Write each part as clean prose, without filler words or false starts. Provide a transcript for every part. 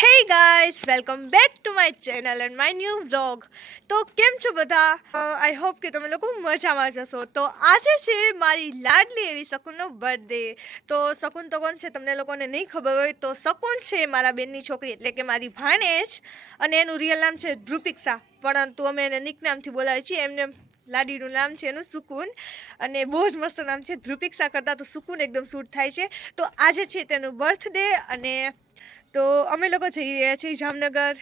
Hey guys, welcome back to my channel and my new vlog. તો કેમ છો બધા? આઈ હોપ કે તમે લોકો મજામાં જશો. તો આજે છે મારી લાડલી એવી શકુનનો બર્થડે. તો શકુન તો કોણ છે તમને લોકોને નહીં ખબર હોય તો શકુન છે મારા બેનની છોકરી એટલે કે મારી ભાણેજ અને એનું રિયલ નામ છે ધ્રુપિક્ષા, પરંતુ અમે એને નિકનામથી બોલાવીએ છીએ. એમને લાડીનું નામ છે એનું સુકૂન અને બહુ જ મસ્ત નામ છે. ધ્રુપિક્ષા કરતાં તો સુકૂન એકદમ સૂટ થાય છે. તો આજે છે તેનું બર્થડે અને તો અમે લોકો જઈ રહ્યા છીએ Jamnagar.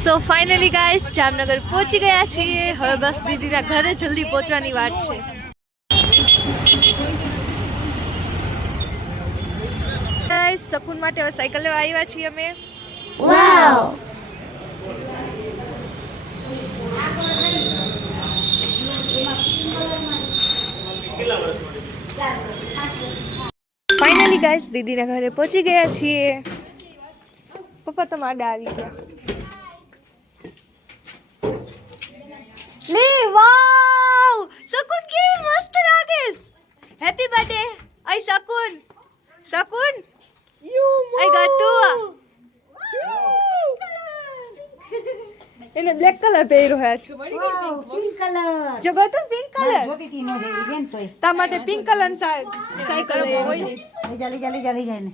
So finally guys Jamnagar પહોંચી ગયા છીએ. હવે બસ દીદીના ઘરે જલ્દી પહોંચવાની વાત છે. ગાઈસ શકુન માટે હવે સાયકલ લેવા આવ્યા છીએ અમે. વાવ! ફાઇનલી ગાઈસ દીદીના ઘરે પહોંચી ગયા છીએ. પપ્પા તો માડા આવી ગયા. લે વાવ! શકુન કેવી મસ્ત લાગેસ. હેપી બર્થડે આઈ શકુન. શકુન આઈ ગોટ ટુ એને બ્લેક કલર પહેર્યો હે છે. પિંક કલર જો ગોતો પિંક કલર જોતી તી નો જેવી બેન તોય તા માટે પિંક કલર સાયકલ હોય ને. જલ્દી જાય ને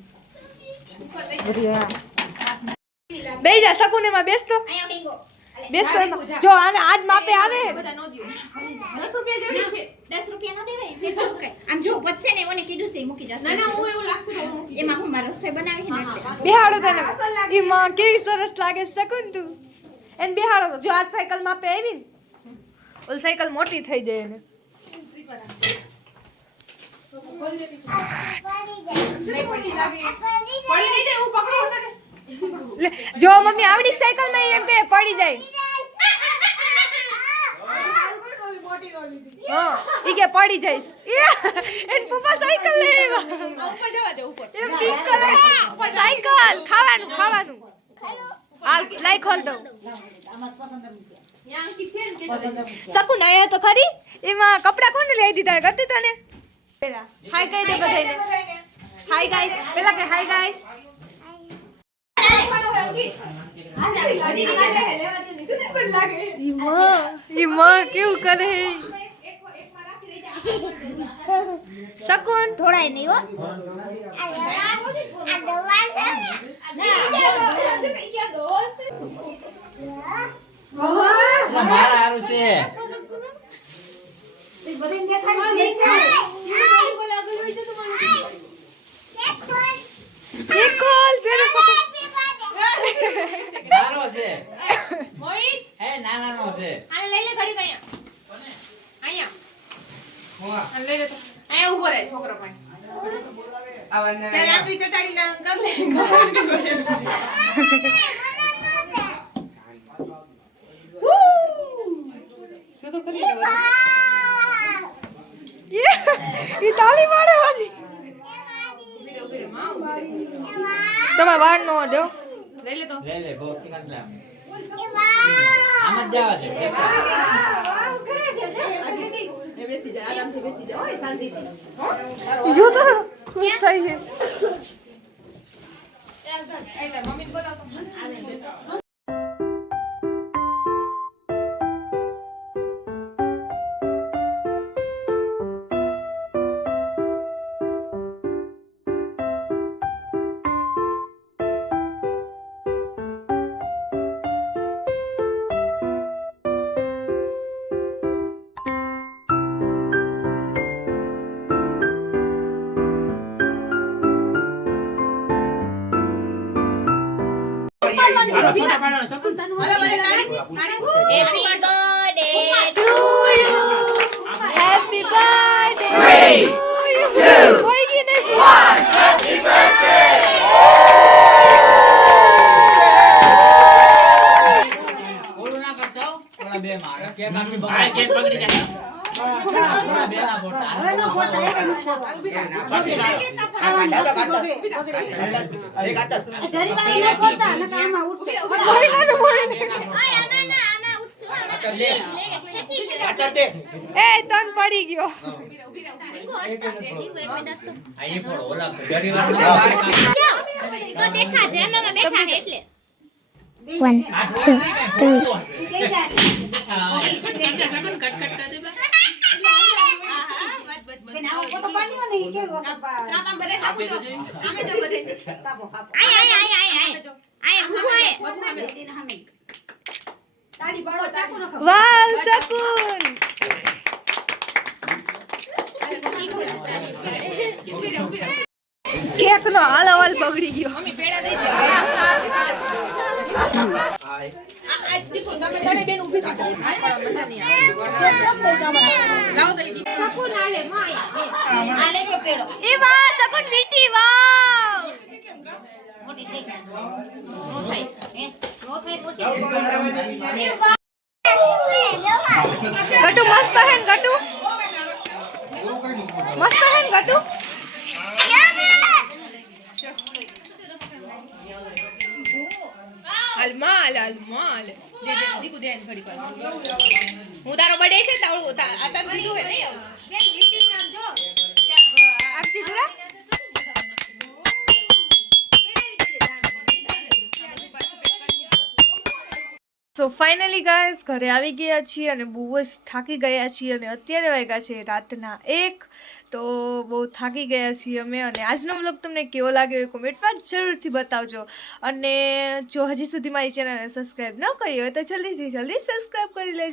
બધી બેહી જા શકુન એમાં બેસતો એમાં. જો આને આજ માપે આવે 10 રૂપિયા જોડી છે. 10 રૂપિયા ન દેવાય. આમ જો પછી ને ઓને કીધું છે મૂકી જા. ના હું એવું લાગશે તો એમાં હું મારો રસોઈ બનાવી છે ને બેહાડો તને. ઈ માં કેવી સરસ લાગે શકુન તું. એને બેહાડો. જો આજ સાયકલ માપે આવી ને ઓલ સાયકલ મોટી થઈ જાય એને. લે જો મમ્મી આવડી સાયકલ માં એમ કે પડી જાય. હા ઈ કે પડી જઈશ. એન પપ્પા સાયકલ લઈ આવ્યા. ઉપર જવા દે ઉપર. એમ પિંક કલર સાયકલ ખાવાનું હાલ લાઈ ખોલ દઉં. યાં કી છે ને તે શકુન આયા તો ખરી. એમાં કપડા કોને લઈ દીધા ગતું તને? હાય કહી દે બધાને. Hi guys. પેલા કે હાય ગાઈસ. ઈ માં કેવું કરે. શકુન થોડાય નહીં હો. મારા હારું છે. બધી દેખાય એક કોલ જેરો શકુન મારો છે. મોહિત હે નાનાનો છે. આને લઈ લે ઘડી અહીંયા. હોવા. આને લઈ લે તો. અહીંયા ઉભો રહે છોકરો પાસે. ત્યારે આંગળી ચટાડી ના કર લે. શું તો કરી ઈ તાલી મારે વાજી. ઉભી રે માં ઉભી રે. તમે વાળ નો દો. લઈ લે તો. લે બોક્સિંગ જ લે. આમ જ જવા દે. એ બેસી જા આરામથી બેસી જા ઓય શાંતિથી. જો તો ખુશ થઈ છે. એટલે મમ્મી બોલાવ તો આને દે. ફોટા પાડો શકુન તને. હાલો બરે કાણી happy birthday To you. Happy birthday. 3, 2, 1. Happy birthday. ઓલું ના કરતો. ઓલા બે મારે કેક આખી બગાડ. કેક બગડી જાય. ઓલા બે ના ફોટા. હવે નો ફોટા એક નો ફોટા જરી વાળી નો ફોટા ન કામમાં ઉઠશે મોઈ ના આના ઉઠશે આના લે એ તન પડી ગયો. અહીં પણ ઓલા ગરીવાર નો તો દેખા છે ને દેખા છે એટલે 1, 2, 3. આવો ફોટો પાડ્યો ને ઈ કેવો સપા વાવ શકુન. કેક નો હાલ બગડી ગયો. આલે જો પેડો એ વાહ શકુન મીઠી વાવ. મોટી થઈ નો થાય નો થાય મોટી ગટુ મસ્ત હે ને ગટુ. મસ્ત હે ને ગટુ. હાલમાં દીકુ દે ઘડી પર હું તારો બર્થડે છે તારું આ તને દીધું હે નહીં બેન મીટિંગ નામ જો આપતી તું સો ફાઇનલી ગાઈસ ઘરે આવી ગયા છીએ અને બહુ જ થાકી ગયા છીએ અને અત્યારે વાગ્યા છે રાતના 1. તો બહુ થાકી ગયા છીએ અમે અને આજનો વ્લોગ તમને કેવો લાગ્યો એ કોમેન્ટમાં જરૂરથી બતાવજો અને જો હજી સુધી મારી ચેનલને સબસ્ક્રાઈબ ન કરી હોય તો જલ્દીથી જલ્દી સબસ્ક્રાઈબ કરી લેજો.